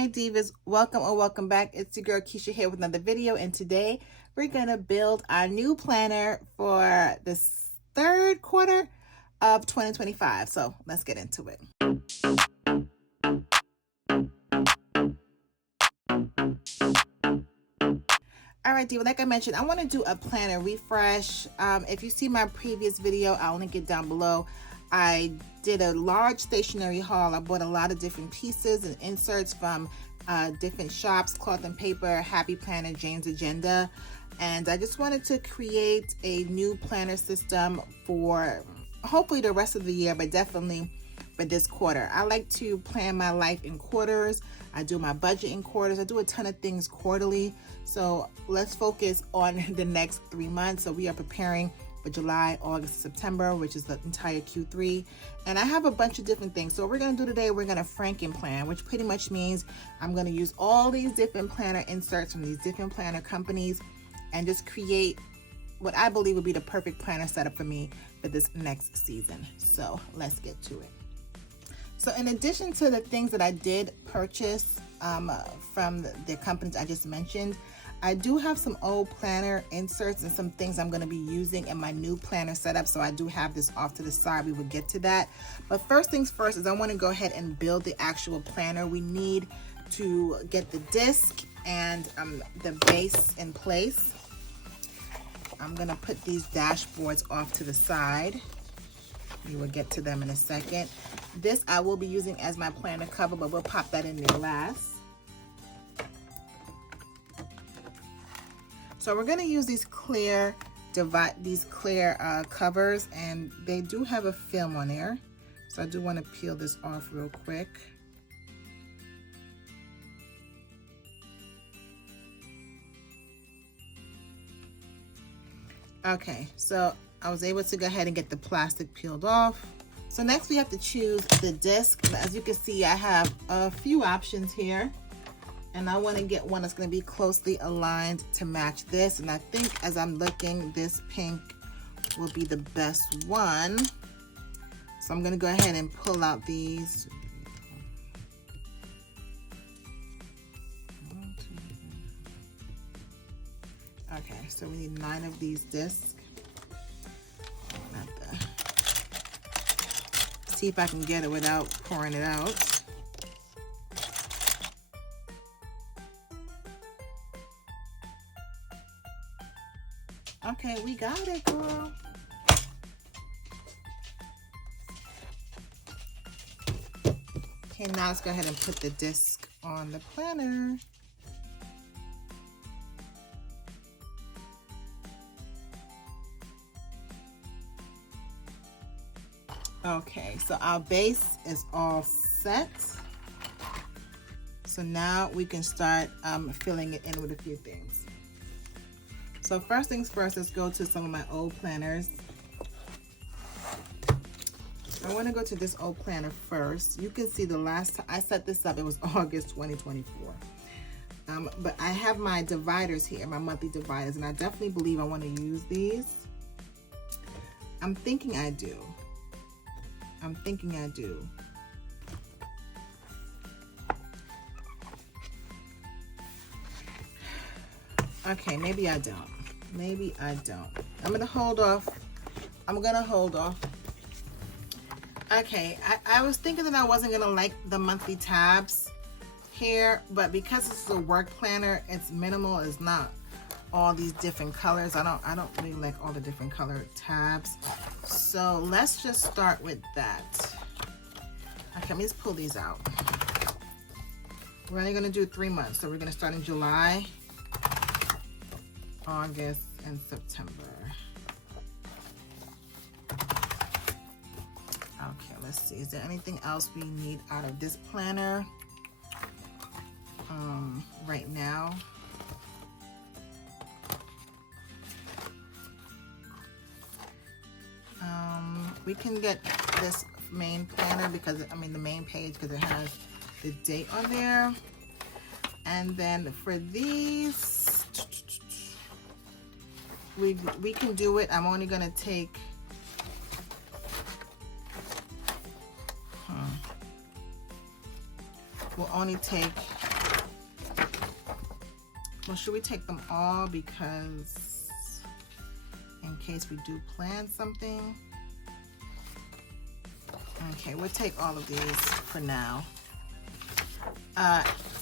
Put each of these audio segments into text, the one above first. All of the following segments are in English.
Hey Divas, welcome or welcome back. It's your girl Keisha here with another video, and today we're gonna build our new planner for the third quarter of 2025. So let's get into it. All right, Diva, like I mentioned, I want to do a planner refresh. If you see my previous video, I'll link it down below. I did a large stationery haul. I bought a lot of different pieces and inserts from different shops, Cloth and Paper, Happy Planner, Jane's Agenda. And I just wanted to create a new planner system for hopefully the rest of the year, but definitely for this quarter. I like to plan my life in quarters. I do my budget in quarters. I do a ton of things quarterly. So let's focus on the next 3 months. So we are preparing for July, August, September, which is the entire Q3. And I have a bunch of different things. So what we're gonna do today, we're gonna Franken plan, which pretty much means I'm gonna use all these different planner inserts from these different planner companies and just create what I believe would be the perfect planner setup for me for this next season. So let's get to it. So in addition to the things that I did purchase from the companies I just mentioned, I do have some old planner inserts and some things I'm going to be using in my new planner setup. So I do have this off to the side. We will get to that. But first things first is I want to go ahead and build the actual planner. We need to get the disc and the base in place. I'm going to put these dashboards off to the side. We will get to them in a second. This I will be using as my planner cover, but we'll pop that in there last. So we're going to use these clear covers, and they do have a film on there. So I do want to peel this off real quick. Okay, so I was able to go ahead and get the plastic peeled off. So next we have to choose the disc. As you can see, I have a few options here. And I want to get one that's going to be closely aligned to match this. And I think as I'm looking, this pink will be the best one. So I'm going to go ahead and pull out these. Okay, so we need 9 of these discs. See if I can get it without pouring it out. Okay, we got it, girl. Okay, now let's go ahead and put the disc on the planner. Okay, so our base is all set. So now we can start filling it in with a few things. So first things first, let's go to some of my old planners. I want to go to this old planner first. You can see the last time I set this up, it was August 2024. But I have my dividers here, my monthly dividers, and I definitely believe I want to use these. I'm thinking I do. Okay, maybe I don't. I'm gonna hold off. Okay, I was thinking that I wasn't gonna like the monthly tabs here, but because this is a work planner, it's minimal. It's not all these different colors. I don't really like all the different color tabs. So let's just start with that. Okay, let me just pull these out. We're only gonna do 3 months, so we're gonna start in July, August, and September. Okay, let's see. Is there anything else we need out of this planner right now? We can get this main planner because, the main page, because it has the date on there. And then for these, we can do it. I'm only gonna take we'll only take Well, should we take them all, because in case we do plan something? Okay, we'll take all of these for now.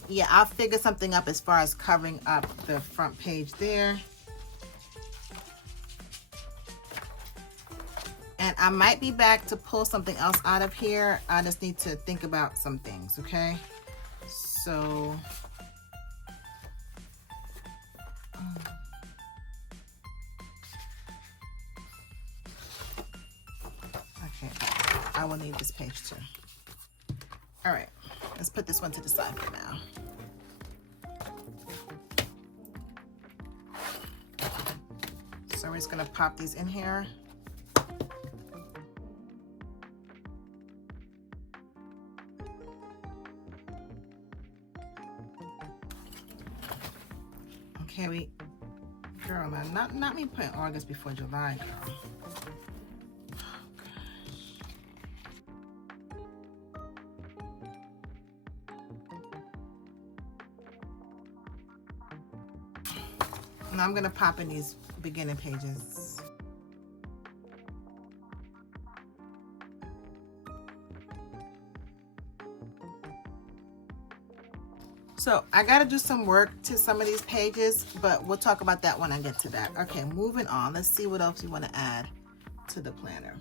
Yeah, I'll figure something up as far as covering up the front page there. And I might be back to pull something else out of here. I just need to think about some things, okay? So, okay, I will need this page too. All right, let's put this one to the side for now. So we're just gonna pop these in here. Okay, girl, not me putting August before July, girl. Now I'm gonna pop in these beginning pages. So I gotta do some work to some of these pages, but we'll talk about that when I get to that. Okay, moving on. Let's see what else we want to add to the planner.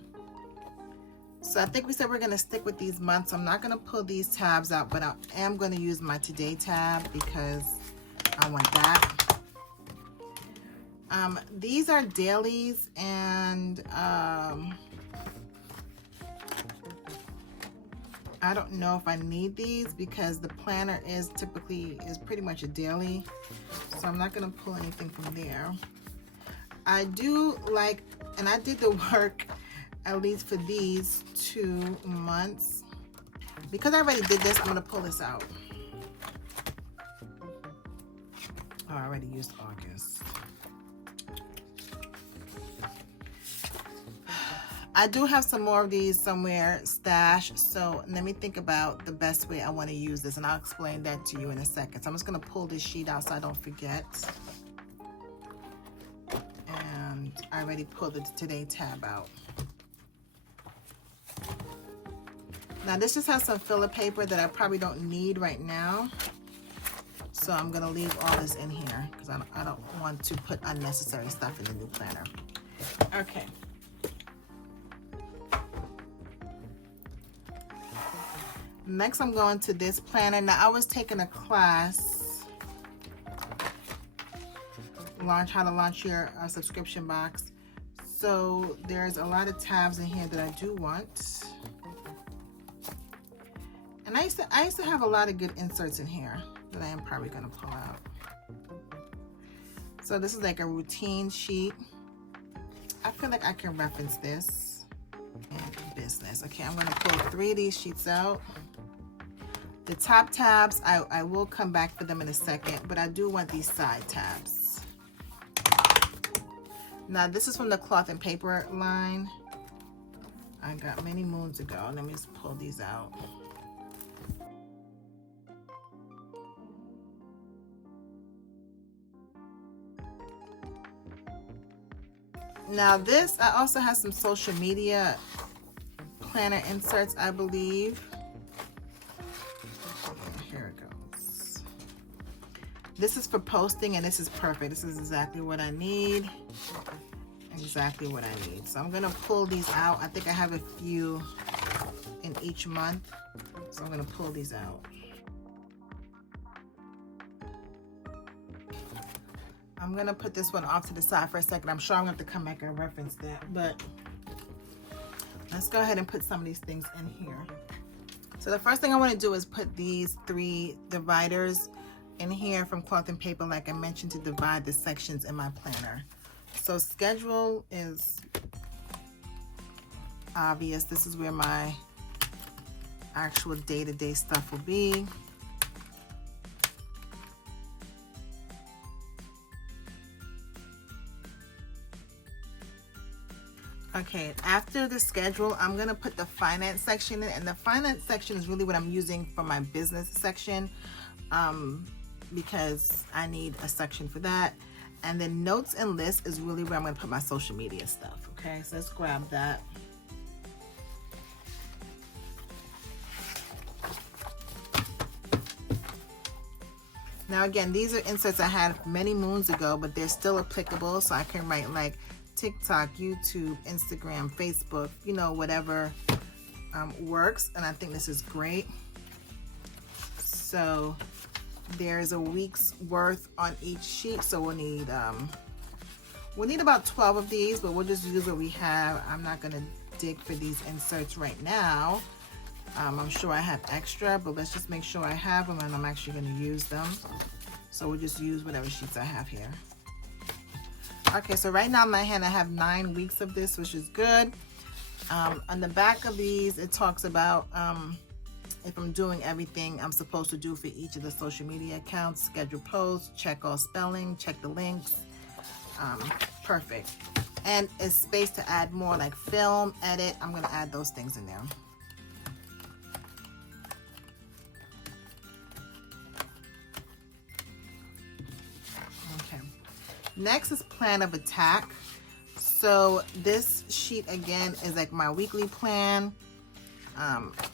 So I think we said we're gonna stick with these months. I'm not gonna pull these tabs out, but I am gonna use my Today tab because I want that. These are dailies, and I don't know if I need these because the planner is pretty much a daily, so I'm not gonna pull anything from there. I do like, and I did the work at least for these 2 months. Because I already did this, I'm gonna pull this out. Oh, I already used August. I do have some more of these somewhere stashed, so let me think about the best way I want to use this, and I'll explain that to you in a second. So I'm just going to pull this sheet out so I don't forget. And I already pulled the Today tab out. Now this just has some filler paper that I probably don't need right now, so I'm going to leave all this in here because I don't want to put unnecessary stuff in the new planner. Okay. Next, I'm going to this planner. Now, I was taking a class, how to launch your subscription box. So there's a lot of tabs in here that I do want. And I used to have a lot of good inserts in here that I am probably going to pull out. So this is like a routine sheet. I feel like I can reference this. And business. Okay, I'm going to pull 3 of these sheets out. The top tabs, I will come back for them in a second, but I do want these side tabs. Now this is from the cloth and paper line. I got many moons ago. Let me just pull these out. Now this, I also have some social media planner inserts, I believe. Here it goes. This is for posting, and this is perfect. This is exactly what I need. Exactly what I need. So I'm gonna pull these out. I think I have a few in each month, so I'm gonna pull these out. I'm gonna put this one off to the side for a second. I'm sure I'm gonna have to come back and reference that, but let's go ahead and put some of these things in here. So the first thing I want to do is put these 3 dividers in here from cloth and paper, like I mentioned, to divide the sections in my planner. So schedule is obvious. This is where my actual day-to-day stuff will be. Okay, after the schedule, I'm gonna put the finance section in, and the finance section is really what I'm using for my business section. because I need a section for that. And then notes and lists is really where I'm going to put my social media stuff. Okay, so let's grab that. Now again, these are inserts I had many moons ago, but they're still applicable, so I can write like TikTok, YouTube, Instagram, Facebook, you know, whatever works. And I think this is great. So there's a week's worth on each sheet, so we'll need about 12 of these, but we'll just use what we have. I'm not going to dig for these inserts right now. I'm sure I have extra, but let's just make sure I have them and I'm actually going to use them. So we'll just use whatever sheets I have here. Okay, so right now in my hand I have 9 weeks of this, which is good. On the back of these, it talks about if I'm doing everything I'm supposed to do for each of the social media accounts, schedule posts, check all spelling, check the links. Perfect. And it's space to add more like film, edit. I'm going to add those things in there. Okay. Next is plan of attack. So this sheet again is like my weekly plan,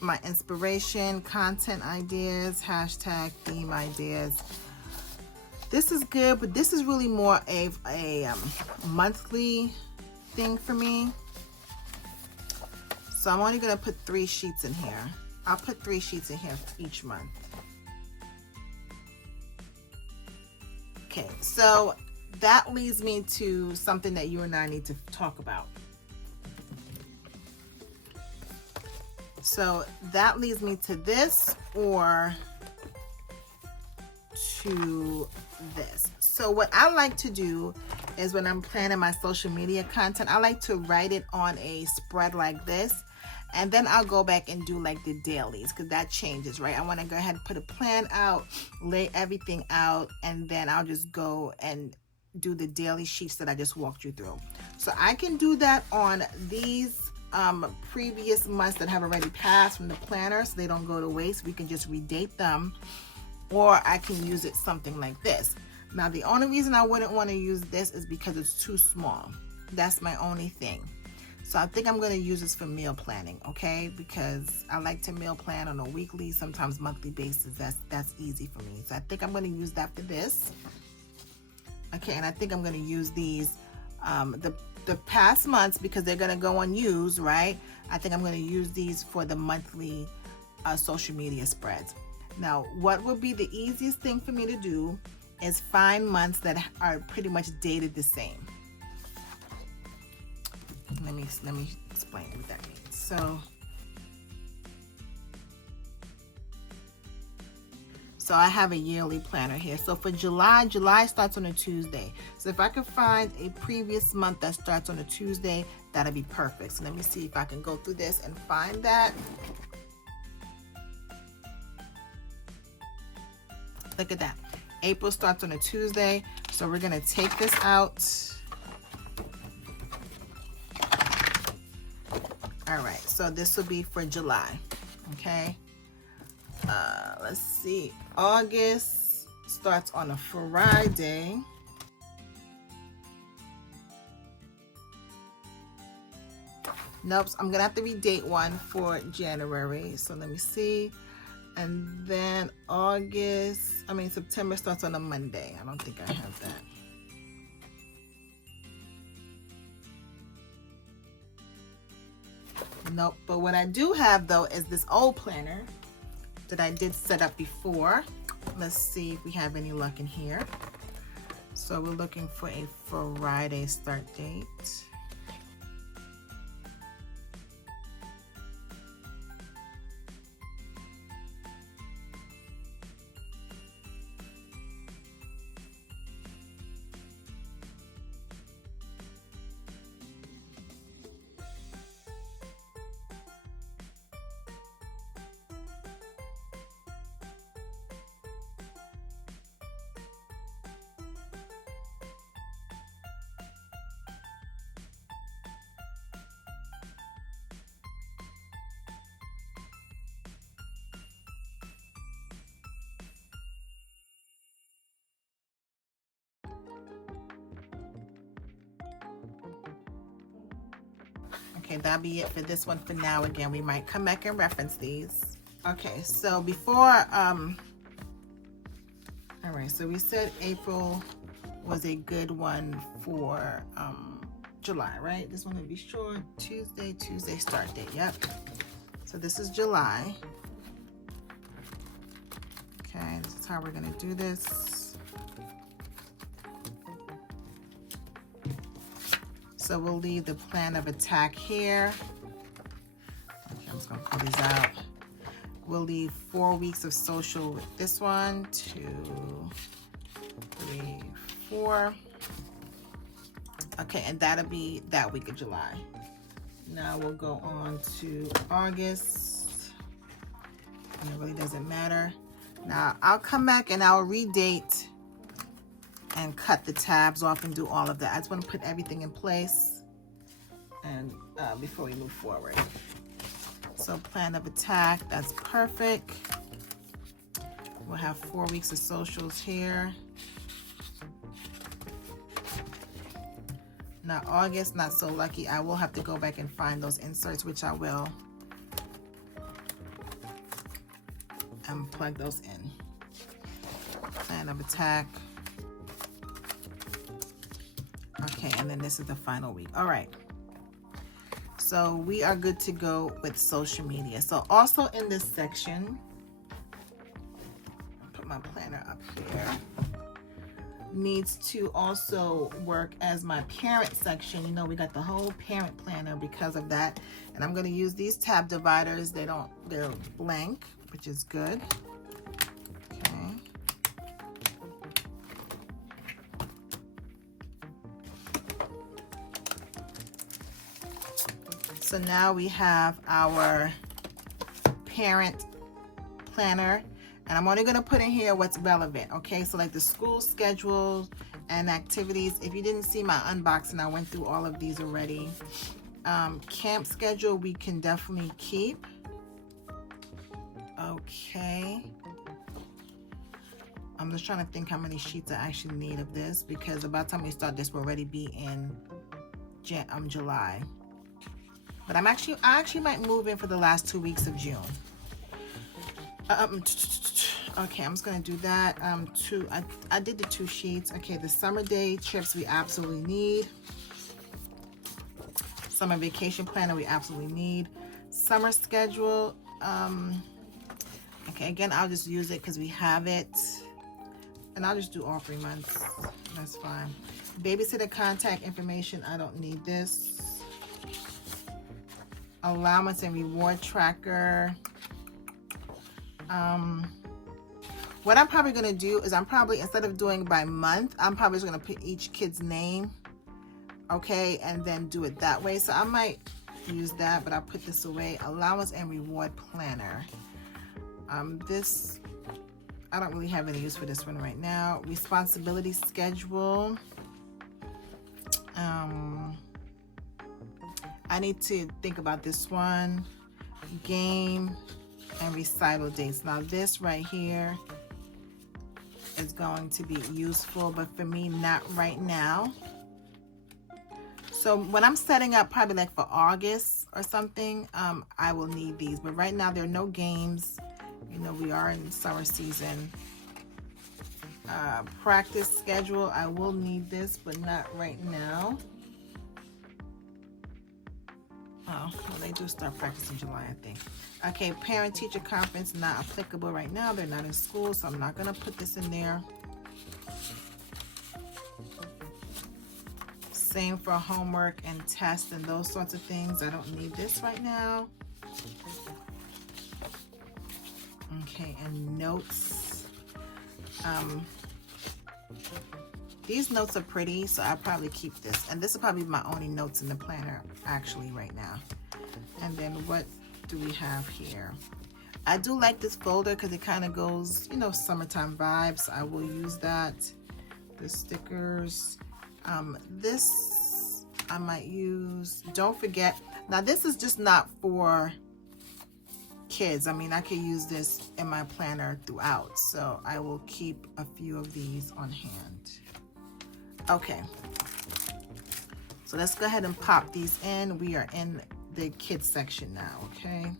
my inspiration, content ideas, hashtag theme ideas. This is good, but this is really more of a monthly thing for me. So I'm only going to put 3 sheets in here. I'll put 3 sheets in here each month. Okay, so that leads me to something that you and I need to talk about. So that leads me to this or to this. So what I like to do is when I'm planning my social media content, I like to write it on a spread like this. And then I'll go back and do like the dailies because that changes, right? I want to go ahead and put a plan out, lay everything out, and then I'll just go and do the daily sheets that I just walked you through. So I can do that on these previous months that have already passed from the planner so they don't go to waste. We can just redate them, or I can use it something like this. Now the only reason I wouldn't want to use this is because it's too small. That's my only thing. So I think I'm going to use this for meal planning, okay? Because I like to meal plan on a weekly, sometimes monthly basis. That's easy for me. So I think I'm going to use that for this. Okay, and I think I'm going to use these, the past months because they're going to go unused, right? I think I'm going to use these for the monthly social media spreads. Now, what would be the easiest thing for me to do is find months that are pretty much dated the same. Let me explain what that means. So I have a yearly planner here. So for July starts on a Tuesday. So if I could find a previous month that starts on a Tuesday, that'd be perfect. So let me see if I can go through this and find that. Look at that. April starts on a Tuesday. So we're going to take this out. All right, so this will be for July, okay? Let's see. August starts on a Friday. Nope, I'm gonna have to redate one for January. So let me see. And then September starts on a Monday. I don't think I have that. Nope, but what I do have though is this old planner that I did set up before. Let's see if we have any luck in here. So we're looking for a Friday start date. Okay, that'll be it for this one for now. Again, we might come back and reference these. Okay, so before, all right, so we said April was a good one for July, right? This one would be short. Tuesday start date. Yep. So this is July. Okay, this is how we're gonna do this. So we'll leave the plan of attack here. Okay, I'm just gonna pull these out. We'll leave 4 weeks of social with this one. 2, 3, 4. Okay, and that'll be that week of July. Now we'll go on to August. And it really doesn't matter. Now I'll come back and I'll redate and cut the tabs off and do all of that. I just want to put everything in place and before we move forward. So plan of attack, that's perfect. We'll have 4 weeks of socials here. Now August, not so lucky. I will have to go back and find those inserts, which I will. And plug those in. Plan of attack. Okay, and then this is the final week. All right. So we are good to go with social media. So also in this section, I'll put my planner up here, needs to also work as my parent section. You know, we got the whole parent planner because of that. And I'm going to use these tab dividers. They're blank, which is good. Okay. So now we have our parent planner, and I'm only going to put in here what's relevant. Okay, so like the school schedule and activities. If you didn't see my unboxing, I went through all of these already. Camp schedule we can definitely keep. Okay, I'm just trying to think how many sheets I actually need of this, because about the time we start this, we'll already be in July. But I actually might move in for the last 2 weeks of June. Okay, I'm just gonna do that. I did the 2 sheets. Okay, the summer day trips we absolutely need. Summer vacation planner we absolutely need. Summer schedule. Okay, again, I'll just use it because we have it. And I'll just do all 3 months. That's fine. Babysitter contact information, I don't need this. Allowance and reward tracker. What I'm probably going to do is instead of doing by month, I'm probably just going to put each kid's name. Okay, and then do it that way. So I might use that, but I'll put this away. Allowance and reward planner. This, I don't really have any use for this one right now. Responsibility schedule. I need to think about this one. Game and recital dates. Now this right here is going to be useful, but for me, not right now. So when I'm setting up probably like for August or something, I will need these. But right now there are no games. You know, we are in summer season. Practice schedule, I will need this, but not right now. Oh, well, they do start practice in July, I think. Okay, parent-teacher conference, not applicable right now. They're not in school, so I'm not going to put this in there. Same for homework and tests and those sorts of things. I don't need this right now. Okay, and notes. These notes are pretty, so I'll probably keep this. And this will probably be my only notes in the planner, actually, right now. And then what do we have here? I do like this folder because it kind of goes, you know, summertime vibes. I will use that. The stickers. This I might use. Don't forget. Now, this is just not for kids. I mean, I could use this in my planner throughout. So I will keep a few of these on hand. Okay, so let's go ahead and pop these in. We are in the kids section now, okay?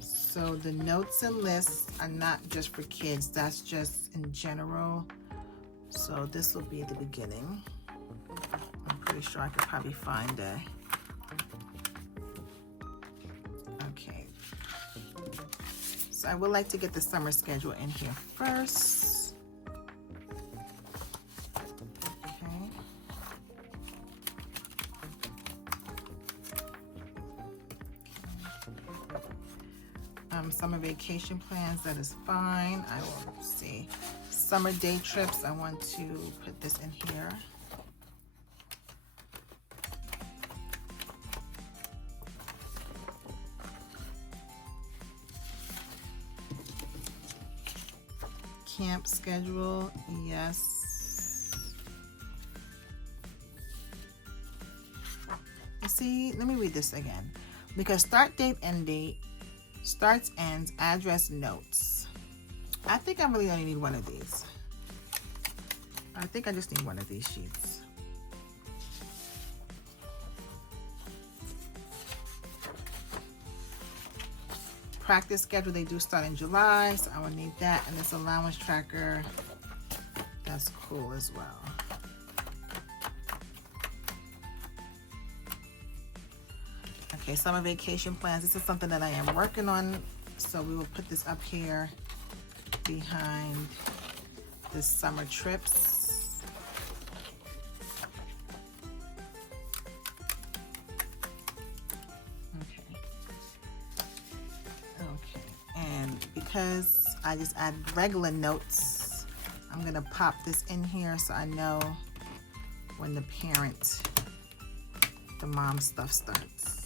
So the notes and lists are not just for kids, that's just in general. So this will be the beginning. I'm pretty sure I could probably find a, okay. So I would like to get the summer schedule in here first. Okay. Summer vacation plans, that is fine. I will see. Summer day trips, I want to put this in here. Camp schedule, yes. You see, let me read this again. Because start date, end date, starts, ends, address, notes. I think I really only need one of these. I think I just need one of these sheets. Practice schedule, they do start in July, so I will need that. And this allowance tracker, that's cool as well. Okay, summer vacation plans. This is something that I am working on, so we will put this up here behind the summer trips. Okay. Okay, and because I just add regular notes, I'm gonna pop this in here so I know when the mom stuff starts.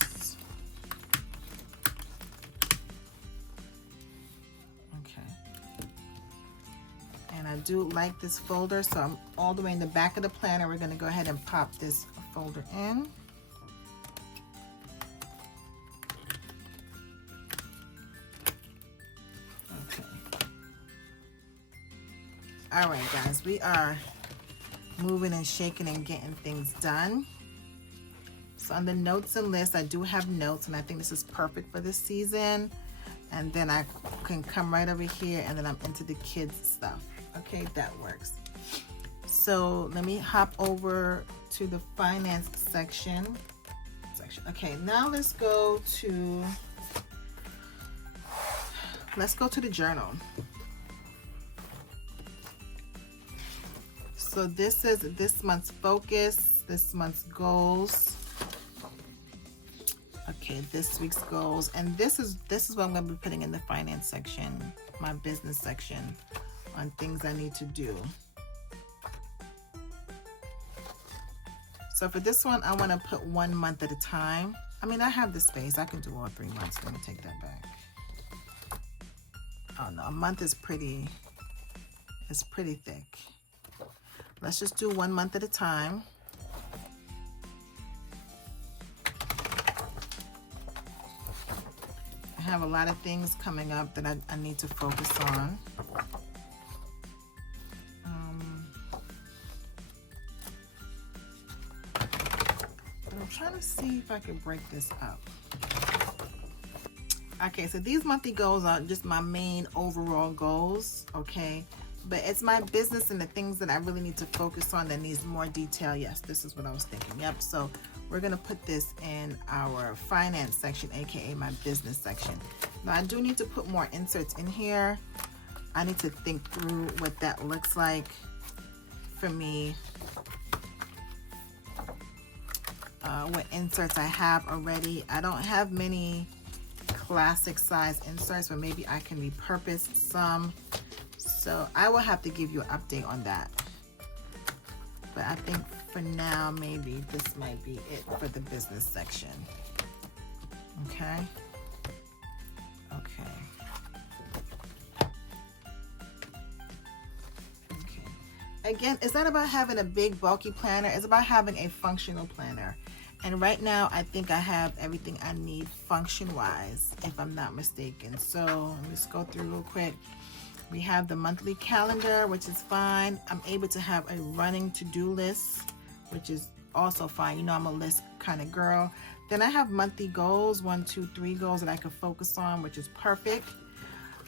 I do like this folder, so I'm all the way in the back of the planner. We're going to go ahead and pop this folder in. Okay. All right, guys, we are moving and shaking and getting things done. So on the notes and lists, I do have notes, and I think this is perfect for this season. And then I can come right over here, and then I'm into the kids stuff. Okay, that works. So let me hop over to the finance section. Okay, now let's go to the journal. So this is this month's focus, this month's goals. Okay, this week's goals, and this is what I'm going to be putting in the finance section, my business section, on things I need to do. So for this one, I want to put 1 month at a time. I mean, I have the space. I can do all 3 months. Let me take that back. Oh no, a month is pretty, it's pretty thick. Let's just do 1 month at a time. I have a lot of things coming up that I need to focus on. I'm trying to see if I can break this up. Okay, so these monthly goals are just my main overall goals, okay? But it's my business and the things that I really need to focus on that needs more detail. Yes, this is what I was thinking. Yep, so we're gonna put this in our finance section, aka my business section. Now I do need to put more inserts in here. I need to think through what that looks like for me. What inserts I have already. I don't have many classic size inserts, but maybe I can repurpose some. So I will have to give you an update on that. But I think for now, maybe this might be it for the business section. Okay. Okay. Okay. Again, it's not about having a big bulky planner. It's about having a functional planner. And right now, I think I have everything I need function-wise, if I'm not mistaken. So let me just go through real quick. We have the monthly calendar, which is fine. I'm able to have a running to-do list, which is also fine. You know, I'm a list kind of girl. Then I have monthly goals, 1, 2, 3 goals that I can focus on, which is perfect.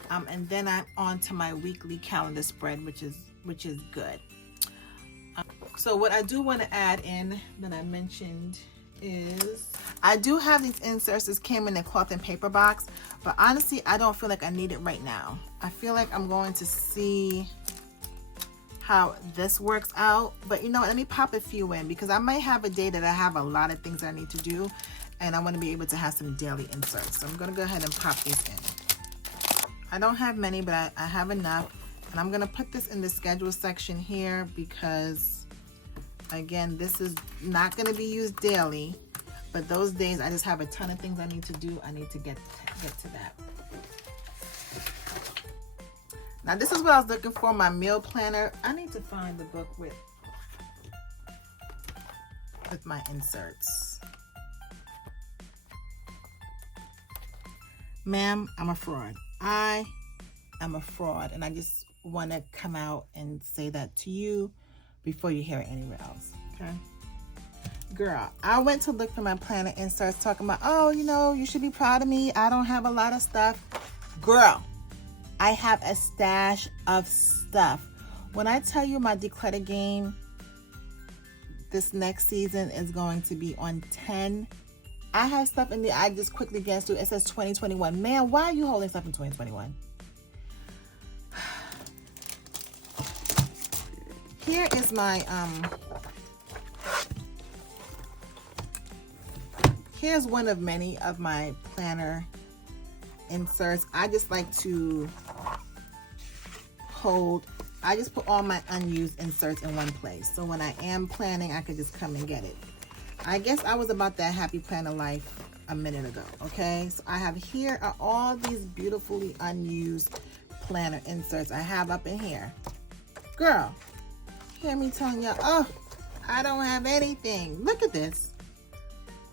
And then I'm on to my weekly calendar spread, which is good. So what I do want to add in that I mentioned is I do have these inserts. This came in a cloth and paper box, but honestly, I don't feel like I need it right now. I feel like I'm going to see how this works out. But you know, let me pop a few in because I might have a day that I have a lot of things I need to do and I want to be able to have some daily inserts. So I'm going to go ahead and pop these in. I don't have many, but I have enough. And I'm going to put this in the schedule section here because, again, this is not going to be used daily. But those days, I just have a ton of things I need to do. I need to get to that. Now, this is what I was looking for, my meal planner. I need to find the book with my inserts. Ma'am, I'm a fraud. I am a fraud, and I just want to come out and say that to you before you hear it anywhere else, okay? Girl, I went to look for my planner inserts talking about, oh, you know, you should be proud of me. I don't have a lot of stuff. Girl, I have a stash of stuff. When I tell you my declutter game this next season is going to be on 10, I have stuff in there I just quickly glanced through. It says 2021. Man, why are you holding stuff in 2021? Here is my, here's one of many of my planner inserts. I just like to I just put all my unused inserts in one place. So when I am planning, I could just come and get it. I guess I was about that happy planner life a minute ago, okay? So I have here are all these beautifully unused planner inserts I have up in here. Girl, hear me telling y'all, oh, I don't have anything. Look at this.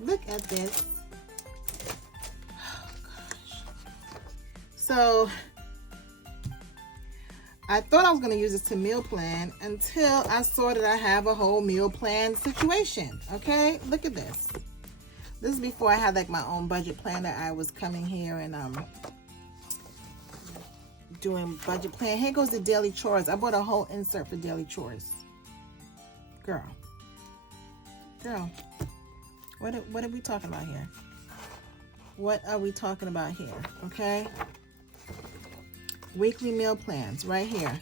Look at this. Oh, gosh. So I thought I was going to use this to meal plan until I saw that I have a whole meal plan situation. Okay, look at this. This is before I had like my own budget planner. I was coming here and doing budget plan. Here goes the daily chores. I bought a whole insert for daily chores. Girl, what are we talking about here? What are we talking about here? Okay. Weekly meal plans right here.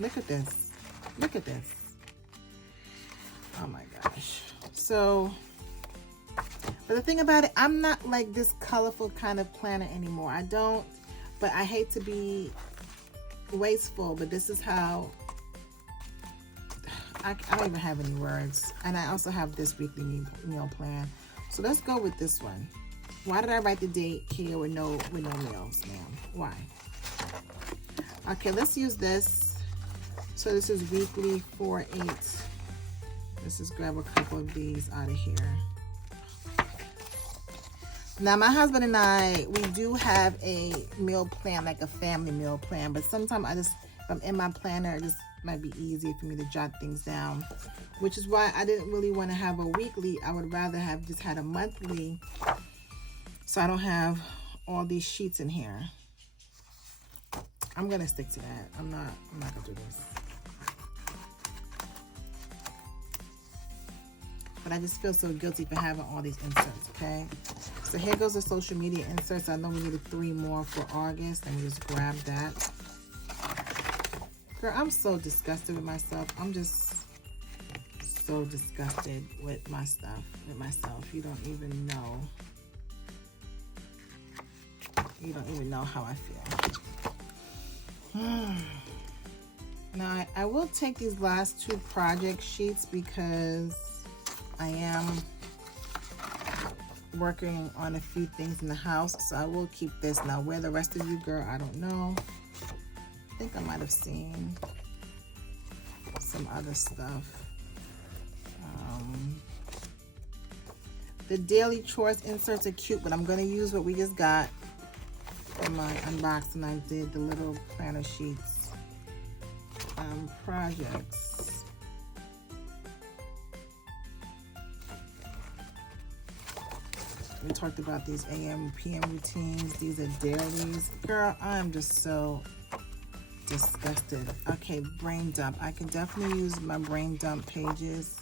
Look at this. Look at this. Oh my gosh. So, but the thing about it, I'm not like this colorful kind of planner anymore. I don't, but I hate to be wasteful, but this is how, I don't even have any words. And I also have this weekly meal plan. So let's go with this one. Why did I write the date here with no meals, ma'am? Why? Okay, let's use this. So this is weekly 4/8. Let's just grab a couple of these out of here. Now, my husband and I, we do have a meal plan, like a family meal plan, but sometimes if I'm in my planner, it just might be easier for me to jot things down, which is why I didn't really want to have a weekly. I would rather have just had a monthly, so I don't have all these sheets in here. I'm gonna stick to that. I'm not gonna do this. But I just feel so guilty for having all these inserts, okay? So here goes the social media inserts. I know we needed 3 more for August. Let me just grab that. Girl, I'm so disgusted with myself. I'm just so disgusted with my stuff, with myself. You don't even know. You don't even know how I feel. Now, I will take these last 2 project sheets because I am working on a few things in the house, so I will keep this. Now, where the rest of you, girl, I don't know. I think I might have seen some other stuff. The daily chores inserts are cute, but I'm going to use what we just got for my unboxing. I did the little planner sheets. Projects. We talked about these AM, PM routines. These are dailies. Girl, I'm just so disgusted. Okay, brain dump. I can definitely use my brain dump pages.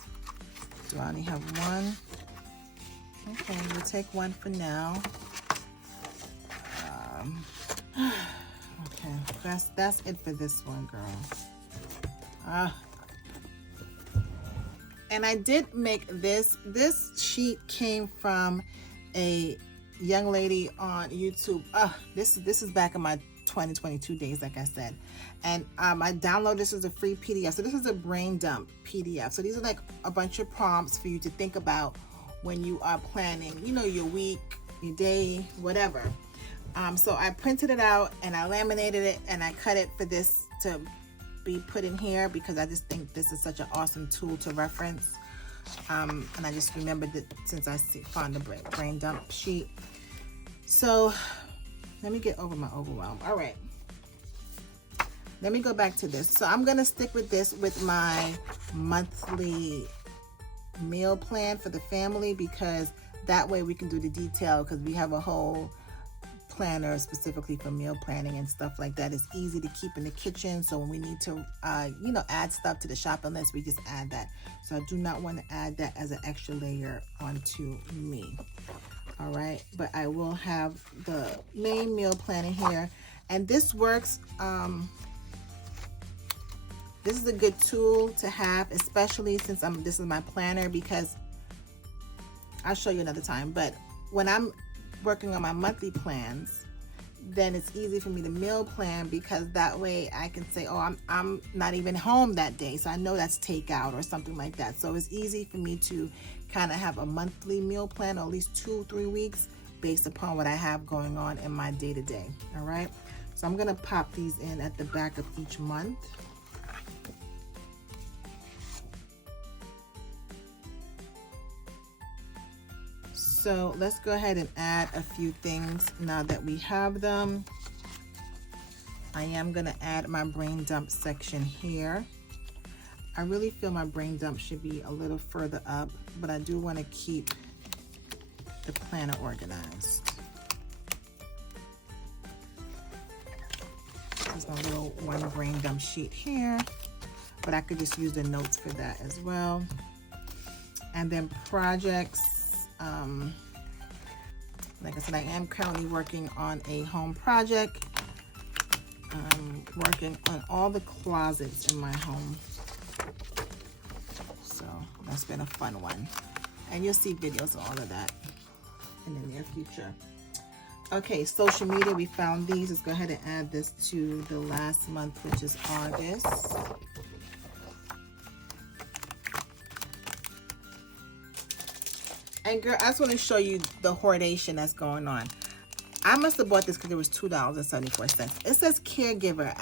Do I only have one? Okay, we'll take one for now. Okay, that's it for this one, girl. And I did make this. This sheet came from a young lady on YouTube. This is back in my 2022 days, like I said. And I downloaded this as a free PDF. So this is a brain dump PDF. So these are like a bunch of prompts for you to think about when you are planning, you know, your week, your day, whatever. So I printed it out and I laminated it and I cut it for this to be put in here because I just think this is such an awesome tool to reference. And I just remembered that since I found the brain dump sheet. So let me get over my overwhelm. All right. Let me go back to this. So I'm going to stick with this with my monthly meal plan for the family because that way we can do the detail because we have a whole planner specifically for meal planning and stuff like that. It's easy to keep in the kitchen, so when we need to you know, add stuff to the shopping list, we just add that. So I do not want to add that as an extra layer onto me. All right, but I will have the main meal plan in here, and this works. This is a good tool to have, especially since this is my planner, because I'll show you another time, but when I'm working on my monthly plans, then it's easy for me to meal plan because that way I can say, oh, I'm not even home that day, so I know that's takeout or something like that. So it's easy for me to kind of have a monthly meal plan, or at least 2-3 weeks, based upon what I have going on in my day-to-day. All right, so I'm gonna pop these in at the back of each month. So let's go ahead and add a few things now that we have them. I am going to add my brain dump section here. I really feel my brain dump should be a little further up, but I do want to keep the planner organized. There's my little one brain dump sheet here, but I could just use the notes for that as well. And then projects. Like I said, I am currently working on a home project. I'm working on all the closets in my home. So that's been a fun one. And you'll see videos of all of that in the near future. Okay, social media, we found these. Let's go ahead and add this to the last month, which is August. And girl, I just want to show you the hoardation that's going on. I must have bought this because it was $2.74. It says Caregiver.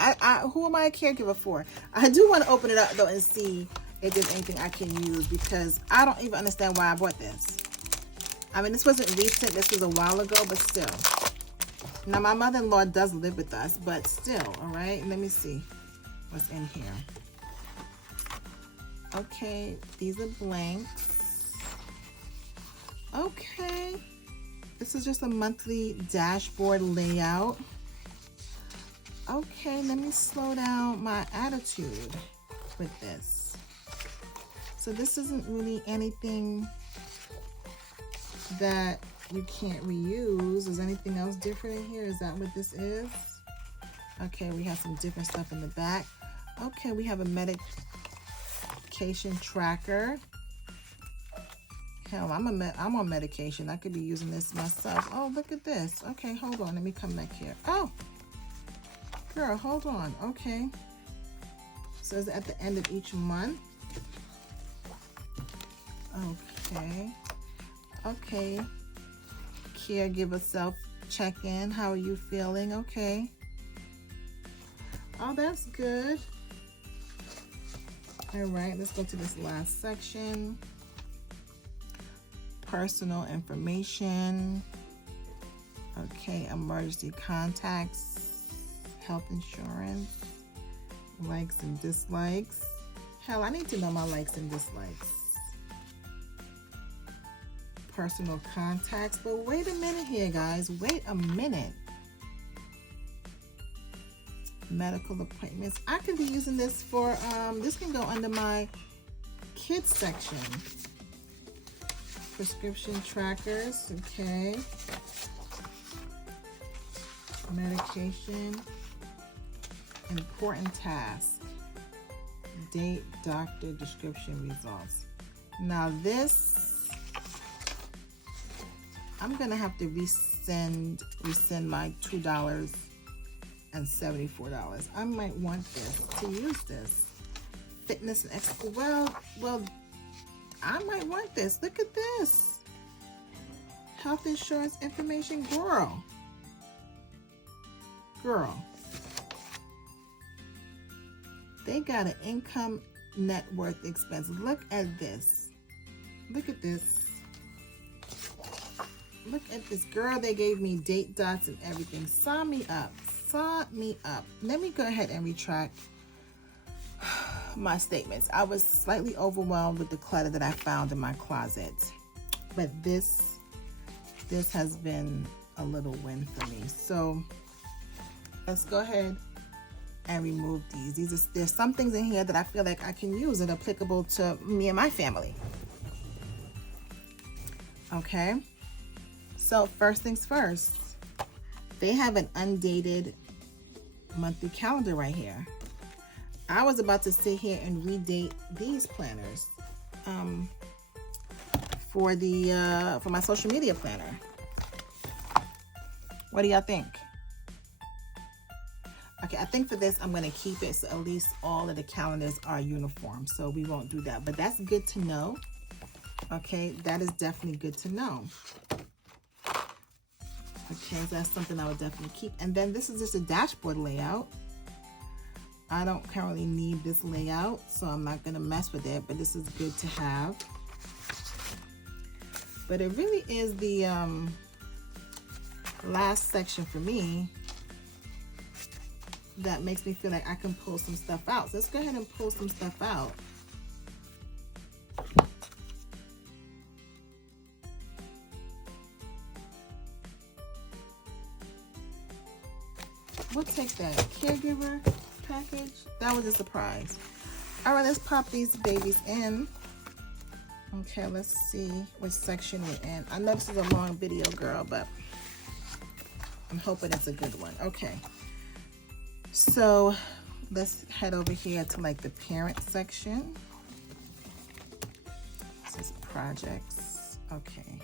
Who am I a caregiver for? I do want to open it up though and see if there's anything I can use because I don't even understand why I bought this. I mean, this wasn't recent. This was a while ago, but still. Now, my mother-in-law does live with us, but still, all right? Let me see what's in here. Okay, these are blanks. Okay, this is just a monthly dashboard layout. Okay, let me slow down my attitude with this. So this isn't really anything that you can't reuse. Is anything else different in here? Is that what this is? Okay, we have some different stuff in the back. Okay, we have a medication tracker. Hell, I'm on medication. I could be using this myself. Oh, look at this. Okay, hold on. Let me come back here. Oh, girl, hold on. Okay. So it's at the end of each month. Okay. Okay. Caregiver self check-in. How are you feeling? Okay. Oh, that's good. All right, let's go to this last section. Personal information. Okay, emergency contacts, health insurance, likes and dislikes. Hell, I need to know my likes and dislikes. personal contacts. But wait a minute here, guys. Wait a minute. Medical appointments. I could be using this for, this can go under my kids section. Prescription trackers, okay. Medication. Important task. Date, doctor, description, results. Now this, I'm gonna have to rescind my $2.74. I might want this to use this. Fitness and exercise. Well, I might want this. Look at this. Health insurance information, girl. They got an income net worth expense. Look at this. Look at this. Look at this. Girl, they gave me date, dots, and everything. Sign me up. Sign me up. Let me go ahead and retract my statements. I was slightly overwhelmed with the clutter that I found in my closet. But this has been a little win for me. So let's go ahead and remove these. There's some things in here that I feel like I can use that are applicable to me and my family. Okay, so first things first, they have an undated monthly calendar right here. I was about to sit here and redate these planners for my social media planner. What do y'all think? Okay, I think for this, I'm going to keep it so at least all of the calendars are uniform. So we won't do that. But that's good to know. Okay, that is definitely good to know. Okay, so that's something I would definitely keep. And then this is just a dashboard layout. I don't currently need this layout, so I'm not going to mess with it. But this is good to have. But it really is the last section for me that makes me feel like I can pull some stuff out. So let's go ahead and pull some stuff out. We'll take that Caregiver package. That was a surprise. All right, let's pop these babies in. Okay, let's see which section we're in. I know this is a long video, girl, but I'm hoping it's a good one. Okay. So let's head over here to like the parent section. This is projects. Okay.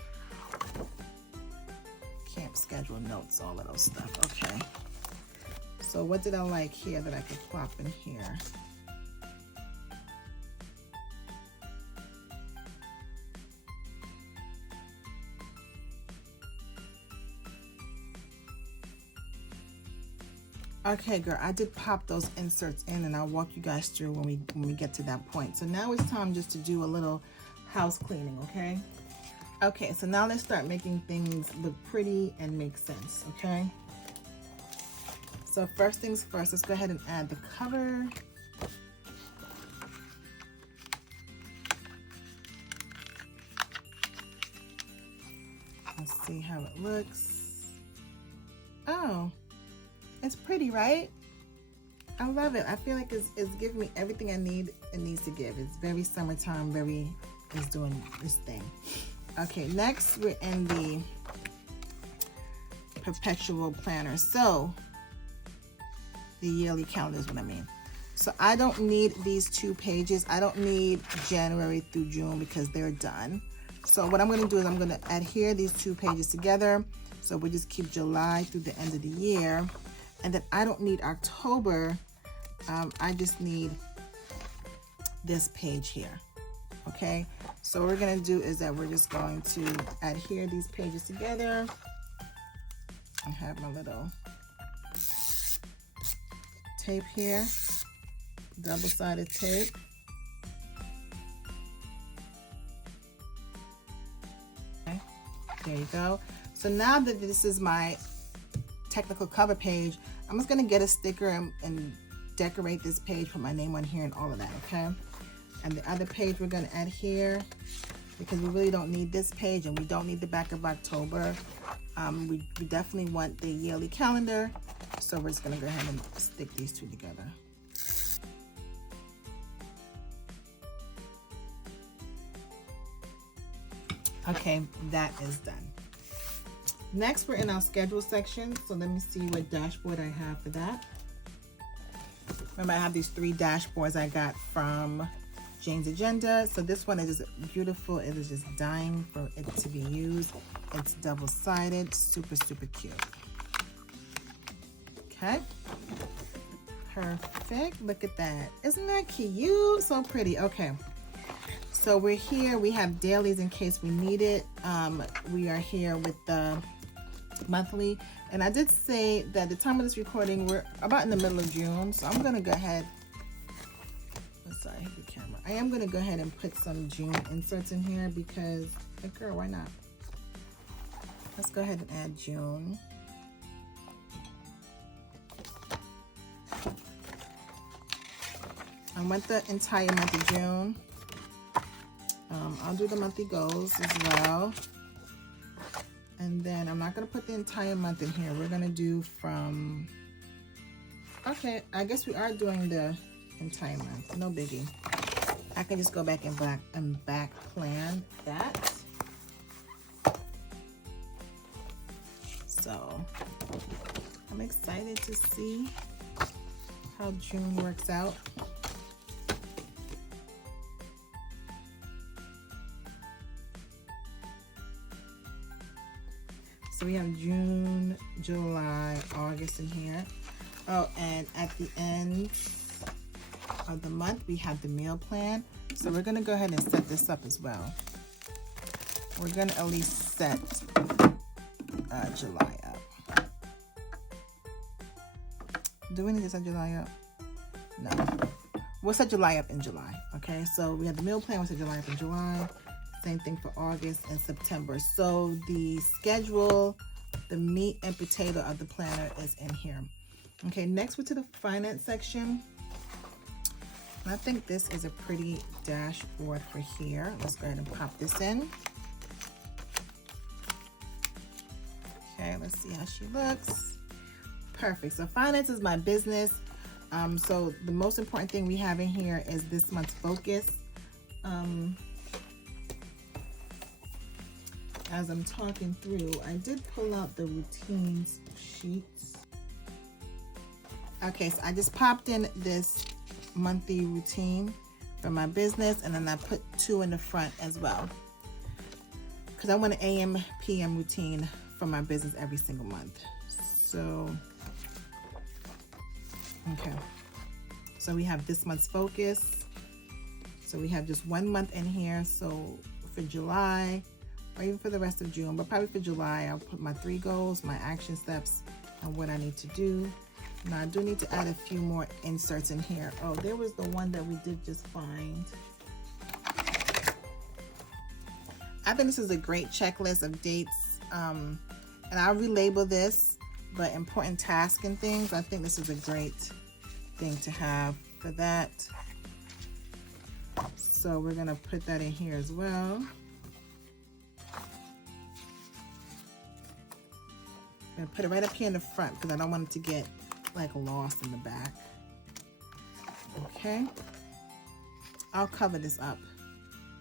Camp schedule notes, all of those stuff. Okay. So what did I like here that I could plop in here? Okay, girl, I did pop those inserts in, and I'll walk you guys through when we get to that point. So now it's time just to do a little house cleaning, okay? Okay, so now let's start making things look pretty and make sense, okay? So first things first, let's go ahead and add the cover. Let's see how it looks. Oh. It's pretty, right? I love it. I feel like it's giving me everything I need it needs to give. It's very summertime, it's doing this thing. Okay, next we're in the perpetual planner. So the yearly calendar is what I mean. So I don't need these 2 pages. I don't need January through June because they're done. So what I'm going to do is I'm going to adhere these 2 pages together. So we'll just keep July through the end of the year. And then I don't need October. I just need this page here. Okay, so what we're going to do is that we're just going to adhere these pages together. I have my little tape here, double-sided tape. Okay, there you go. So now that this is my technical cover page, I'm just going to get a sticker and decorate this page, put my name on here and all of that, okay? And the other page we're going to adhere because we really don't need this page and we don't need the back of October. We definitely want the yearly calendar, so we're just gonna go ahead and stick these two together. Okay, that is done. Next, we're in our schedule section, so let me see what dashboard I have for that. Remember, I have these 3 dashboards I got from Jane's Agenda. So this one is just beautiful. It is just dying for it to be used. It's double-sided, super, super cute. Okay. Perfect. Look at that. Isn't that cute? So pretty. Okay. So we're here. We have dailies in case we need it. We are here with the monthly. And I did say that at the time of this recording, we're about in the middle of June. So I'm going to go ahead. Sorry, I hit the camera. I am going to go ahead and put some June inserts in here because, hey girl, why not? Let's go ahead and add June. I want the entire month of June. I'll do the monthly goals as well. And then I'm not going to put the entire month in here. We're going to do from, okay, I guess we are doing the entire month. No biggie. I can just go back and back plan that. So I'm excited to see how June works out. So we have June, July, August in here. Oh, and at the end of the month, we have the meal plan. So we're gonna go ahead and set this up as well. We're gonna at least set July up. Do we need to set July up? No. We'll set July up in July, okay? So we have the meal plan, we'll set July up in July. Same thing for August and September. So the schedule, the meat and potato of the planner is in here. Okay, next we're to the finance section. And I think this is a pretty dashboard for here. Let's go ahead and pop this in. Okay, let's see how she looks. Perfect. So finance is my business. So the most important thing we have in here is this month's focus. As I'm talking through, I did pull out the routines sheets. Okay, so I just popped in this monthly routine for my business, and then I put 2 in the front as well, because I want an AM, PM routine for my business every single month. So, okay. So we have this month's focus. So we have just 1 month in here. So for July, or even for the rest of June, but probably for July, I'll put my 3 goals, my action steps, and what I need to do. Now I do need to add a few more inserts in here. Oh, there was the one that we did just find. I think this is a great checklist of dates, and I'll relabel this, but important tasks and things. I think this is a great thing to have for that. So we're gonna put that in here as well. I'm gonna put it right up here in the front because I don't want it to get like lost in the back. Okay, I'll cover this up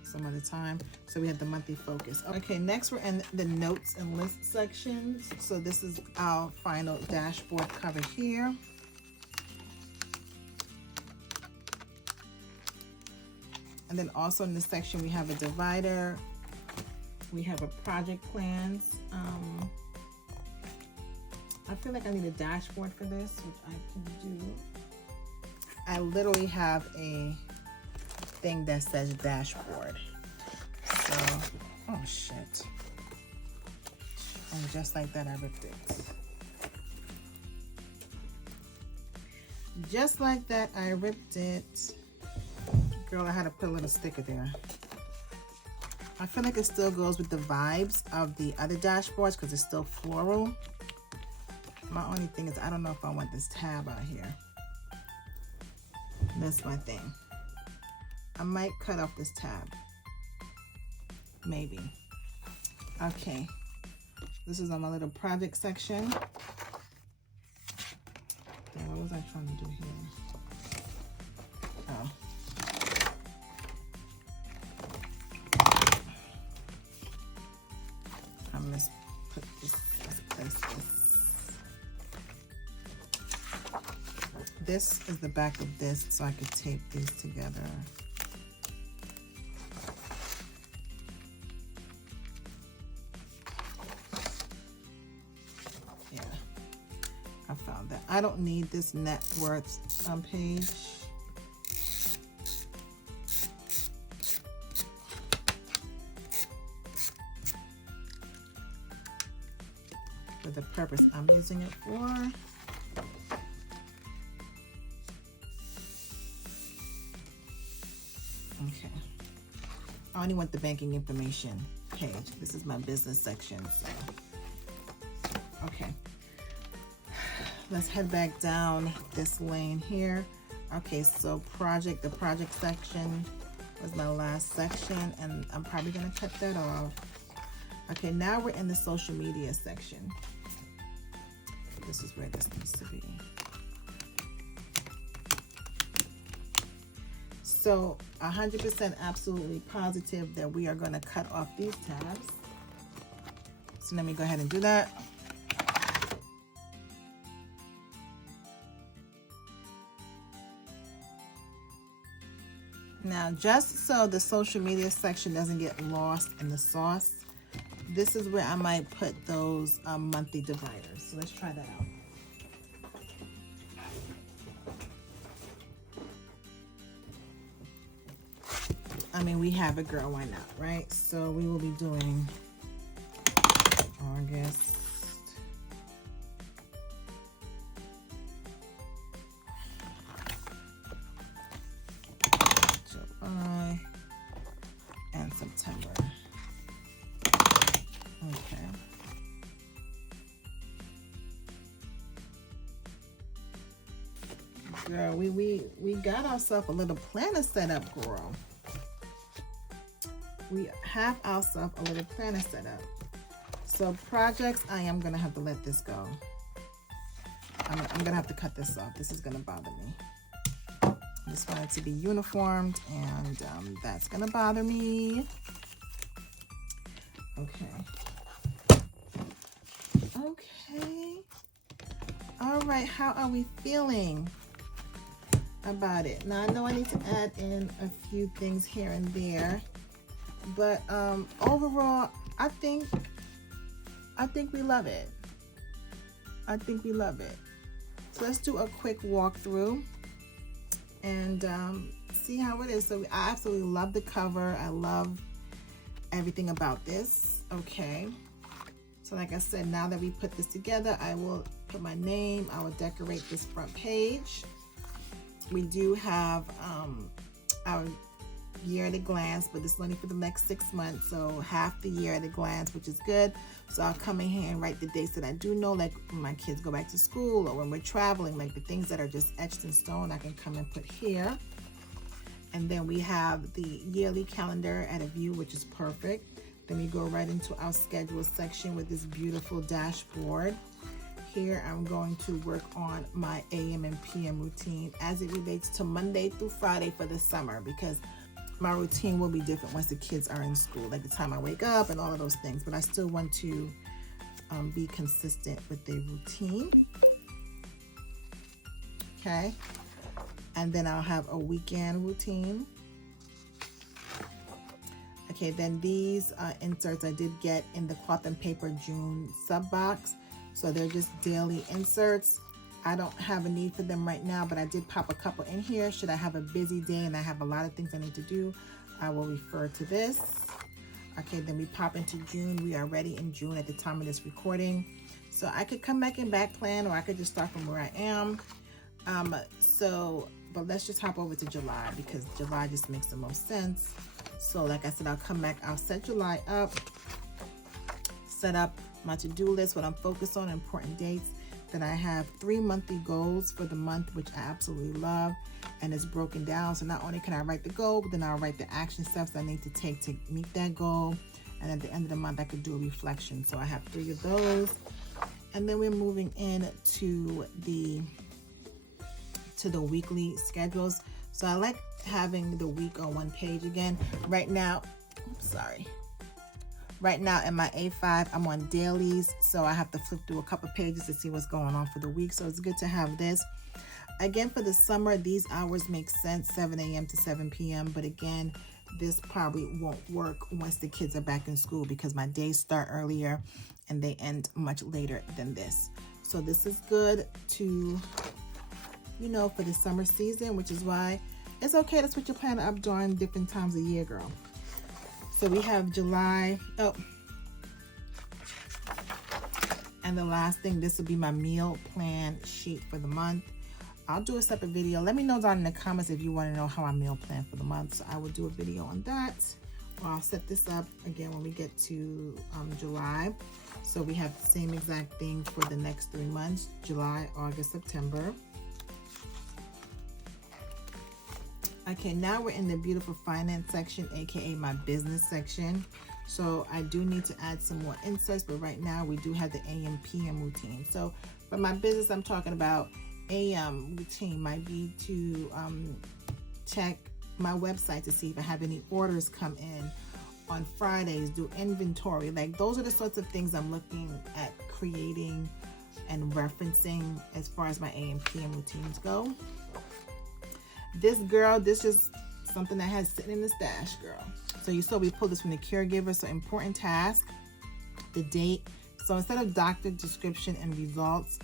some other time. So we have the monthly focus. Okay, next we're in the notes and list sections. So this is our final dashboard cover here. And then also in this section we have a divider. We have a project plans. I feel like I need a dashboard for this, which I can do. I literally have a thing that says dashboard. So, oh shit. And just like that, I ripped it. Just like that, I ripped it. Girl, I had to put a little sticker there. I feel like it still goes with the vibes of the other dashboards because it's still floral. My only thing is I don't know if I want this tab out here. That's my thing. I might cut off this tab. maybe. Okay, this is on my little project section. Damn, what was I trying to do here? Oh. I'm gonna put this, place this. This is the back of this, so I could tape these together. Yeah, I found that. I don't need this net worth page. For the purpose I'm using it for. Okay. I only want the banking information page. This is my business section. So. Okay. Let's head back down this lane here. Okay, so the project section was my last section, and I'm probably gonna cut that off. Okay, now we're in the social media section. This is where this needs to be. So 100% absolutely positive that we are going to cut off these tabs. So let me go ahead and do that. Now, just so the social media section doesn't get lost in the sauce, this is where I might put those monthly dividers. So let's try that out. I mean, we have it, girl, why not, right? So we will be doing August, July, and September. Okay. Girl, we got ourselves a little planner set up, girl. We have ourselves a little planner set up. So projects, I am gonna have to let this go. I'm gonna have to cut this off. This is gonna bother me. I just want it to be uniformed, and that's gonna bother me. Okay. Okay. All right, how are we feeling about it? Now, I know I need to add in a few things here and there, but overall, I think we love it. I think we love it. So let's do a quick walkthrough and see how it is. So I absolutely love the cover. I love everything about this. Okay. So like I said, now that we put this together, I will put my name. I will decorate this front page. We do have our year at a glance, but this is only for the next 6 months, so half the year at a glance, which is good. So I'll come in here and write the dates that I do know, like when my kids go back to school or when we're traveling, like the things that are just etched in stone, I can come and put here. And then we have the yearly calendar at a view, which is perfect. Then we go right into our schedule section with this beautiful dashboard. Here I'm going to work on my AM and PM routine as it relates to Monday through Friday for the summer, because my routine will be different once the kids are in school, like the time I wake up and all of those things, but I still want to be consistent with the routine. Okay, and then I'll have a weekend routine. Okay, then these inserts I did get in the Cloth and Paper June sub box, so they're just daily inserts. I don't have a need for them right now, but I did pop a couple in here. Should I have a busy day and I have a lot of things I need to do, I will refer to this. Okay, then we pop into June. We are ready in June at the time of this recording. So I could come back and back plan, or I could just start from where I am. But let's just hop over to July, because July just makes the most sense. So like I said, I'll come back, I'll set July up, set up my to-do list, what I'm focused on, important dates. Then I have 3 monthly goals for the month, which I absolutely love, and it's broken down. So not only can I write the goal, but then I'll write the action steps I need to take to meet that goal. And at the end of the month, I could do a reflection. So I have 3 of those. And then we're moving in to the weekly schedules. So I like having the week on one page again. Right now, right now in my A5, I'm on dailies. So I have to flip through a couple pages to see what's going on for the week. So it's good to have this. Again, for the summer, these hours make sense, 7 a.m. to 7 p.m. But again, this probably won't work once the kids are back in school because my days start earlier and they end much later than this. So this is good to, you know, for the summer season, which is why it's okay to switch your planner up during different times of year, girl. So we have July. Oh, and the last thing, this will be my meal plan sheet for the month. I'll do a separate video. Let me know down in the comments if you want to know how I meal plan for the month. So I will do a video on that. Or I'll set this up again when we get to July. So we have the same exact thing for the next 3 months, July, August, September. Okay, now we're in the beautiful finance section, aka my business section. So I do need to add some more inserts, but right now we do have the AM PM routine. So for my business, I'm talking about AM routine might be to check my website to see if I have any orders come in on Fridays, do inventory. Like those are the sorts of things I'm looking at creating and referencing as far as my AM PM routines go. This is something that has sitting in the stash, girl. So you saw we pulled this from the Caregiver. So important task, the date. So instead of doctor description and results,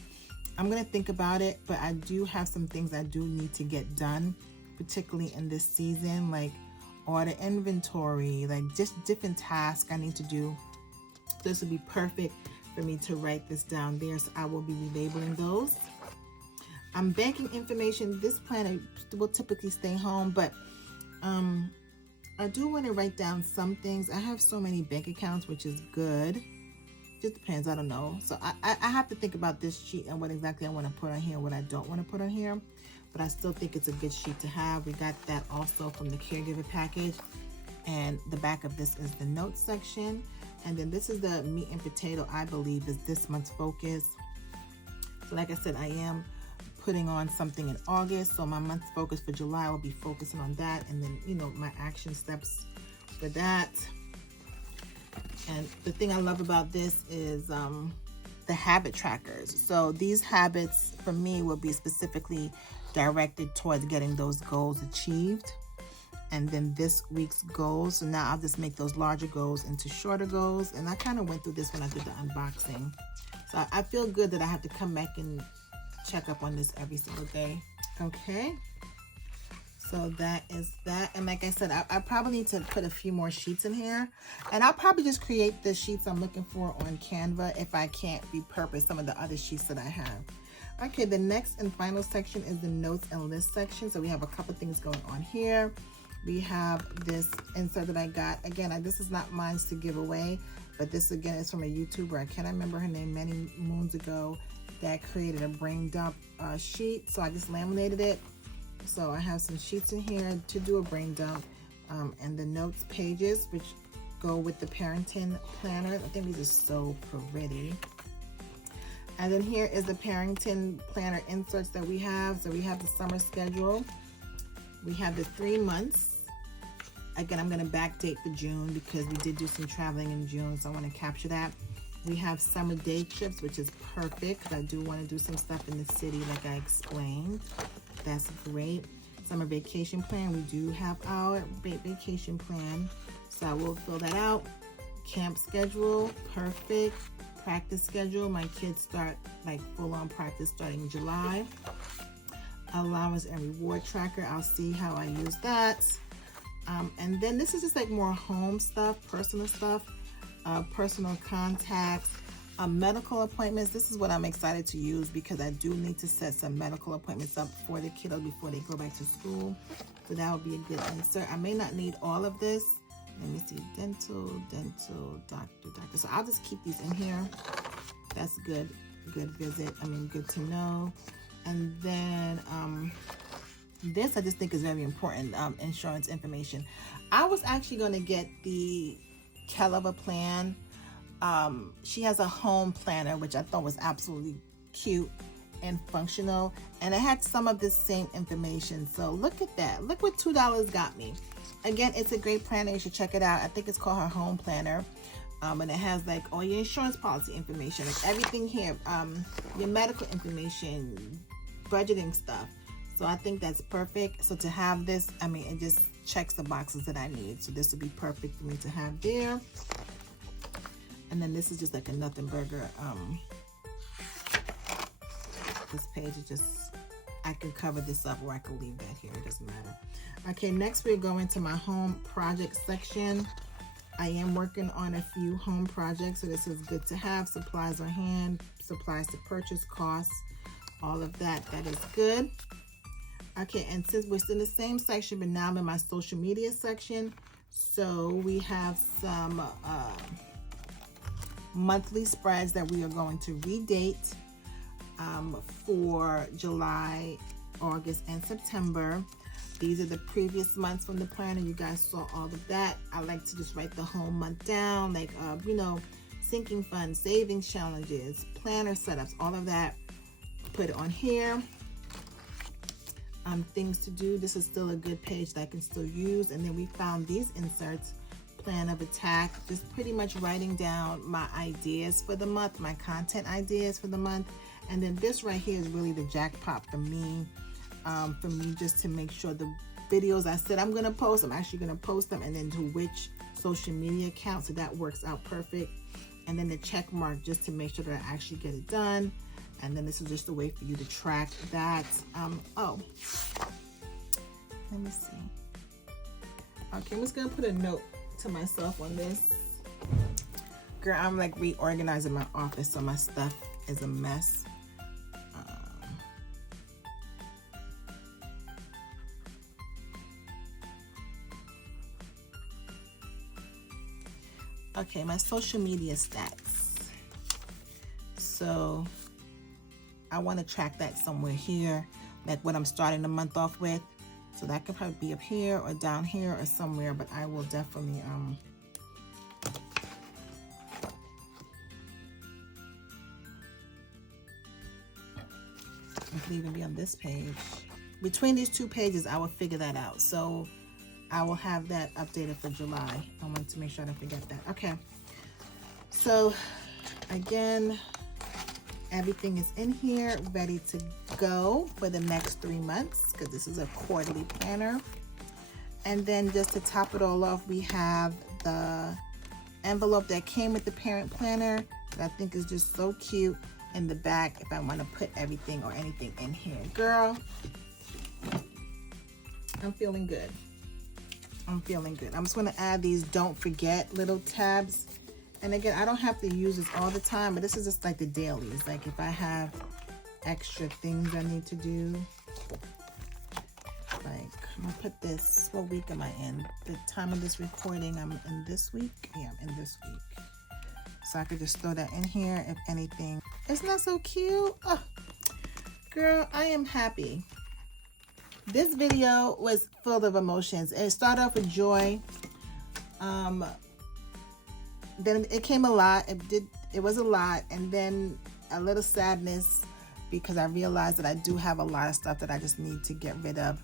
I'm going to think about it, but I do have some things I do need to get done, particularly in this season, like order inventory, like just different tasks I need to do. This would be perfect for me to write this down there. So I will be relabeling those. Banking information. This planner will typically stay home, but I do want to write down some things. I have so many bank accounts, which is good. Just depends, I don't know. So I have to think about this sheet and what exactly I want to put on here and what I don't want to put on here. But I still think it's a good sheet to have. We got that also from the Caregiver package. And the back of this is the notes section. And then this is the meat and potato, I believe, is this month's focus. So like I said, I am putting on something in August. So my month's focus for July will be focusing on that. And then, you know, my action steps for that. And the thing I love about this is the habit trackers. So these habits for me will be specifically directed towards getting those goals achieved. And then this week's goals. So now I'll just make those larger goals into shorter goals. And I kind of went through this when I did the unboxing. So I feel good that I have to come back and check up on this every single day. Okay. So that is that. And like I said, I probably need to put a few more sheets in here. And I'll probably just create the sheets I'm looking for on Canva if I can't repurpose some of the other sheets that I have. Okay, the next and final section is the notes and list section. So we have a couple things going on here. We have this insert that I got. Again, this is not mine to give away, but this again is from a YouTuber. I can't remember her name, many moons ago, that created a brain dump sheet. So I just laminated it. So I have some sheets in here to do a brain dump, and the notes pages, which go with the parenting planner. I think these are so pretty. And then here is the parenting planner inserts that we have. So we have the summer schedule. We have the 3 months. Again, I'm going to backdate for June because we did do some traveling in June, so I want to capture that. We have summer day trips, which is perfect because I do want to do some stuff in the city like I explained. That's great. Summer vacation plan. We do have our vacation plan, so I will fill that out. Camp schedule, perfect. Practice schedule. My kids start like full-on practice starting in July. Allowance and reward tracker. I'll see how I use that. And then this is just like more home stuff, personal stuff, personal contacts, medical appointments. This is what I'm excited to use because I do need to set some medical appointments up for the kiddos before they go back to school. So that would be a good insert. I may not need all of this. Let me see, dental, doctor. So I'll just keep these in here. That's good visit. Good to know. And then this I just think is very important, insurance information. I was actually going to get the hell of a plan. She has a home planner, which I thought was absolutely cute and functional, and it had some of the same information. So look at that. Look what $2 got me. Again, it's a great planner. You should check it out. I think it's called her home planner. And it has like all your insurance policy information, like everything here, your medical information, budgeting stuff. So I think that's perfect. So to have this, I mean, it just checks the boxes that I need. So this would be perfect for me to have there. And then this is just like a nothing burger. This page is just, I can cover this up or I can leave that here. It doesn't matter. Okay, next we're going to my home project section. I am working on a few home projects, so this is good to have. Supplies on hand, supplies to purchase, costs, all of that. That is good. Okay, and since we're still in the same section, but now I'm in my social media section. So we have some monthly spreads that we are going to redate for July, August, and September. These are the previous months from the planner. You guys saw all of that. I like to just write the whole month down, like, you know, sinking funds, savings challenges, planner setups, all of that. Put it on here. Things to do. This is still a good page that I can still use. And then we found these inserts, plan of attack, just pretty much writing down my ideas for the month, my content ideas for the month. And then this right here is really the jackpot for me. Just to make sure the videos I said I'm going to post, I'm actually going to post them, and then to which social media account. So that works out perfect. And then the check mark just to make sure that I actually get it done. And then this is just a way for you to track that. Oh, let me see. Okay, I'm just going to put a note to myself on this. Girl, I'm like reorganizing my office, so my stuff is a mess. Okay, my social media stats. So I want to track that somewhere here, like what I'm starting the month off with. So that could probably be up here or down here or somewhere, but I will definitely it could even be on this page. Between these two pages, I will figure that out. So I will have that updated for July. I want to make sure I don't forget that. Okay. So again, everything is in here, ready to go for the next 3 months, because this is a quarterly planner. And then just to top it all off, we have the envelope that came with the parent planner that I think is just so cute in the back if I want to put everything or anything in here. Girl, I'm feeling good. I'm feeling good. I'm just going to add these don't forget little tabs. And again, I don't have to use this all the time, but this is just like the dailies. Like if I have extra things I need to do, like I'm gonna put this, what week am I in? The time of this recording, I'm in this week? Yeah, I'm in this week. So I could just throw that in here if anything. Isn't that so cute? Oh, girl, I am happy. This video was full of emotions. It started off with joy. Then it came a lot. It was a lot. And then a little sadness because I realized that I do have a lot of stuff that I just need to get rid of,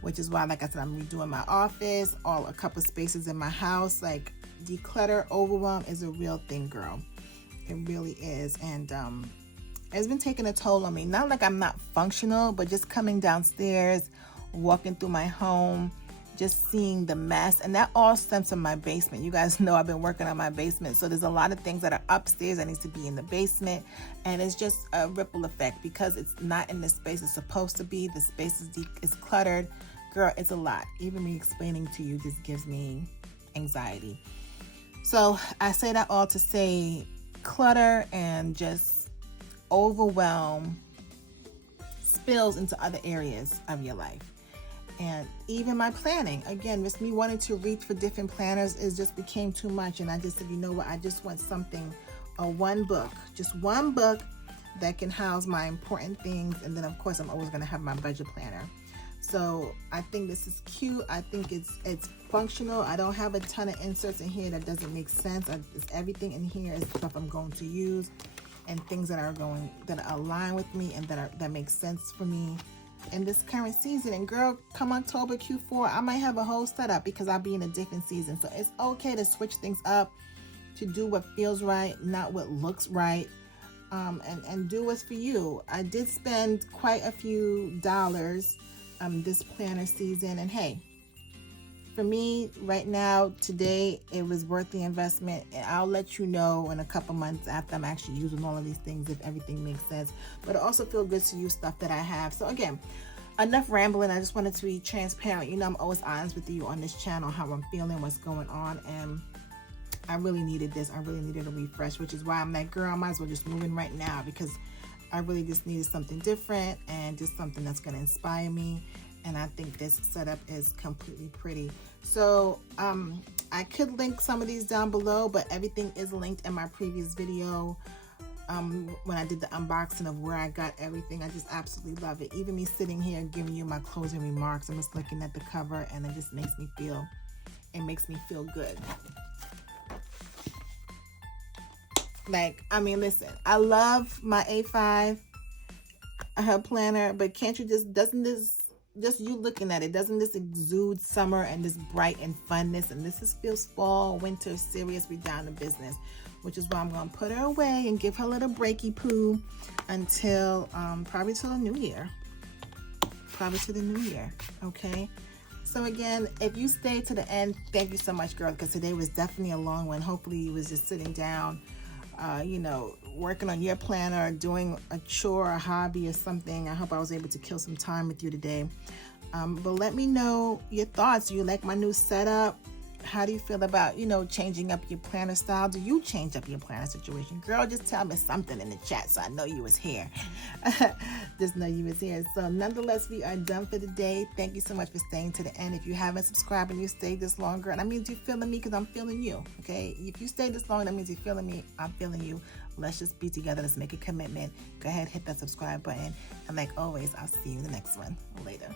which is why, like I said, I'm redoing my office, a couple spaces in my house. Like declutter, overwhelm is a real thing, girl. It really is. And it's been taking a toll on me. Not like I'm not functional, but just coming downstairs, walking through my home, just seeing the mess. And that all stems from my basement. You guys know I've been working on my basement. So there's a lot of things that are upstairs that needs to be in the basement. And it's just a ripple effect because it's not in the space it's supposed to be. The space is cluttered. Girl, it's a lot. Even me explaining to you just gives me anxiety. So I say that all to say clutter and just overwhelm spills into other areas of your life. And even my planning, again, just me wanting to reach for different planners, it just became too much. And I just said, you know what, I just want something, one book, just one book that can house my important things. And then of course, I'm always going to have my budget planner. So I think this is cute. I think it's functional. I don't have a ton of inserts in here that doesn't make sense. Everything in here is stuff I'm going to use, and things that align with me and that make sense for me in this current season. And girl, come October Q4, I might have a whole setup because I'll be in a different season. So it's okay to switch things up, to do what feels right, not what looks right. And do what's for you. I did spend quite a few dollars this planner season, and hey, for me right now, today, it was worth the investment. And I'll let you know in a couple months after I'm actually using all of these things if everything makes sense. But it also feels good to use stuff that I have. So again, enough rambling. I just wanted to be transparent. You know, I'm always honest with you on this channel, how I'm feeling, what's going on, and I really needed this. I really needed a refresh, which is why I'm like, girl, I might as well just move in right now, because I really just needed something different and just something that's going to inspire me. And I think this setup is completely pretty. So I could link some of these down below, but everything is linked in my previous video. When I did the unboxing of where I got everything, I just absolutely love it. Even me sitting here giving you my closing remarks, I'm just looking at the cover and it just makes me feel good. Like, I mean, listen, I love my A5 planner, but can't you just you looking at it, doesn't this exude summer and this bright and funness? And this feels fall, winter, serious, we down to business, which is why I'm going to put her away and give her a little breaky poo until probably till the new year. Okay? So again, if you stay to the end, thank you so much, girl, because today was definitely a long one. Hopefully you was just sitting down, you know, working on your planner, doing a chore, a hobby or something. I hope I was able to kill some time with you today. But let me know your thoughts. Do you like my new setup? How do you feel about, you know, changing up your planner style? Do you change up your planner situation? Girl, just tell me something in the chat so I know you was here. Just know you was here. So nonetheless, we are done for the day. Thank you so much for staying to the end. If you haven't subscribed and you stayed this longer, and that means you're feeling me because I'm feeling you, okay? If you stayed this long, that means you're feeling me. I'm feeling you. Let's just be together. Let's make a commitment. Go ahead, hit that subscribe button. And like always, I'll see you in the next one. Later.